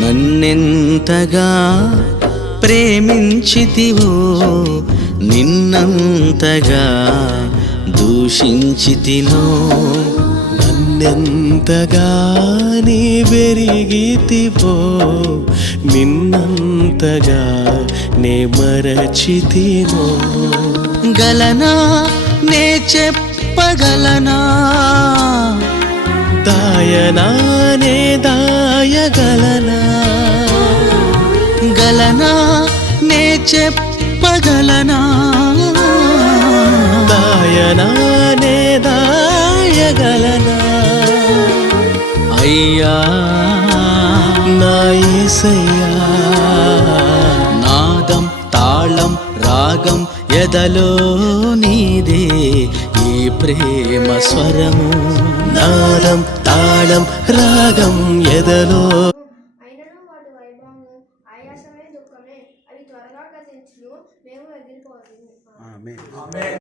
నన్నెంతగా ప్రేమించితివో నిన్నంతగా దూషించితినో. నన్నెంతగా నీ పెరిగితివో నిన్నంతగా నే మరచితినో. గలనా నే చెప్పగలనా, దాయనా నే దాయగలనా. గలనా నే చెప్పగలనా, దాయనా నే దాయగలనా. అయ్యా నా యేసయ్యా, నాదం తాళం రాగం ఎదలో నీదే ఈ ప్రేమ స్వరము. నాదం తాళం రాగం ఎదలో. అయినను వాటి వైభవము ఆయాసమే దుఃఖమే, అవి త్వరగా గతించును, మేము ఎగిరిపోదు.